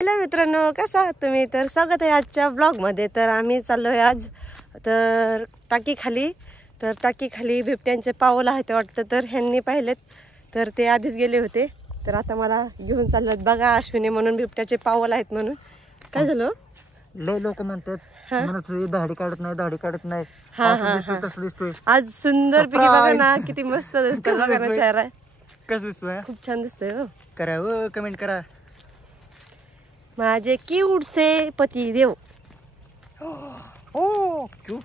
Hello मित्रांनो, कसा आहात तुम्ही? तर स्वागत आहे आजच्या ब्लॉगमध्ये. तर आम्ही चाललो आहे आज तर टाकीखाली. तर टाकीखाली बिबट्यांचे पाऊल आहेत वाटतं, तर ह्यांनी पाहिलेत. तर ते आधीच गेले होते, तर आता मला घेऊन चाललं. बघा अश्विनी म्हणून बिबट्याचे पाऊल आहेत म्हणून. काय झालं? लय लोक म्हणतात दाढी काढत नाही, दाढी काढत नाही. हा हा हा, आज सुंदर पैकी बघा ना, किती मस्त दिसतोय बघा ना चेहरा. कसं दिसतोय? खूप छान दिसतोय हो. करा व कमेंट करा. माझे क्यूटसे पती देव. हो क्यूट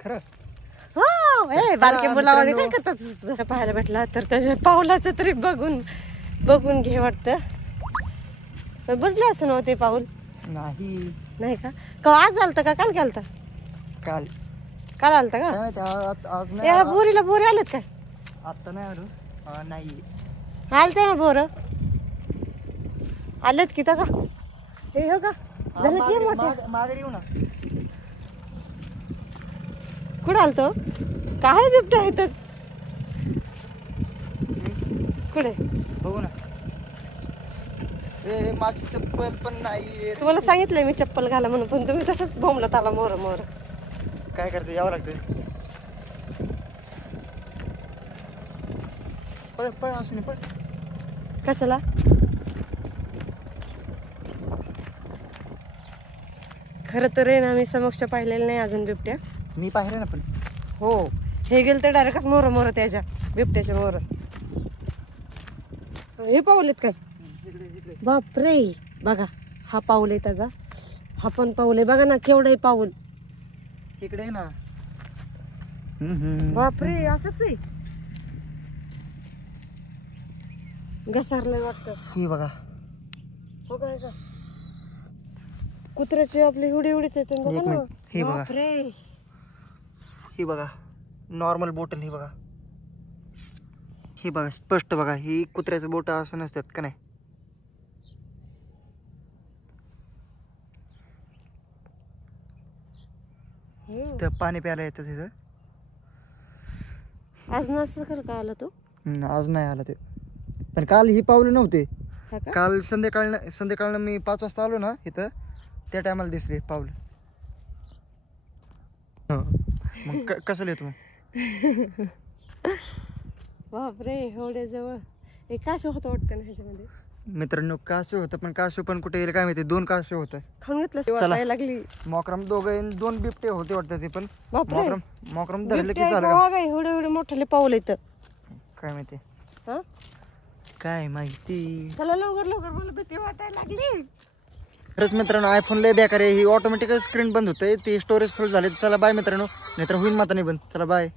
खरं. बारक्या मुलामध्ये काय करतात तसं पाहायला भेटला. तर त्याच्या पाऊलाचं तरी बघून घे वाटतं. बुजलं असं नव्हते पाऊल? नाही का आज आलतं का काल गेलता? काल आलता का? या बोरीला बोरे आलेत काय? आता नाही आलो. नाही आलते ना बोर आलेत की का? हे हो का झालं की मोठे मागे येऊ ना. कुठं आलतो? काय बिबट्या आहेत कुठे? बघू ना. माझी चप्पल पण नाही. तुम्हाला सांगितलंय मी चप्पल घाला म्हणून, पण तुम्ही तसंच बोंबलत आला मोर. काय करते? यावं लागतं. पळ असून पळ. कशाला? खरं तर आहे ना, मी समक्ष पाहिलेलं नाही अजून बिबट्या. मी पाहिलं ना पण. हो, हे गेलं तर डायरेक्टच मोर त्याच्या बिबट्याचे मोर. हे पाऊल आहेत काय? बापरे, बघा हा पाऊल आहे त्याचा. हा पण पाऊल आहे बघा ना, केवढं आहे पाऊल. इकडे आहे ना. बापरे, असंच आहे. घसारलंय वाटतं. हे बघा. हो काय का कुत्र्याची आपली एवढीच येते बघा ना. हे बघा. बापरे, हे बघा नॉर्मल बोटल. हे बघा, हे बघा स्पष्ट बघा. ही कुत्र्याचं बोट असं नसतात का नाही? तर पाणी प्यायला येतं तिथं. आज नसेल का आला तो? आज नाही आला ते, पण काल ही पावलं नव्हते. हा का? काल संध्याकाळनं मी 5 वाजता आलो ना इथं, त्या टायमाला दिसले पावलं. मग कसं येतो? बापरे, एवढ्या जवळ एक कासव होतं वाटतं ना ह्याच्यामध्ये. मित्रांनो कासव होतं, पण कासव पण कुठे गेले काय माहिती. 2 कासव होतं. खाऊन घेतलं लागली. मोकरम 2 बिबटे होते वाटतं ते पण. बापरे, मोकरम धरलं की झालं का? एवढे मोठे पाऊल येतं काय माहिती. हा काय माहिती. चला लवकर, मला भीती वाटायला लागली. खरंच मित्रांनो, आयफोन लय बेकार आहे. ही ऑटोमॅटिक स्क्रीन बंद होते. ती स्टोरेज फुल झाले. चला बाय मित्रांनो, नाहीतर होईल माता नाही बंद. चला बाय.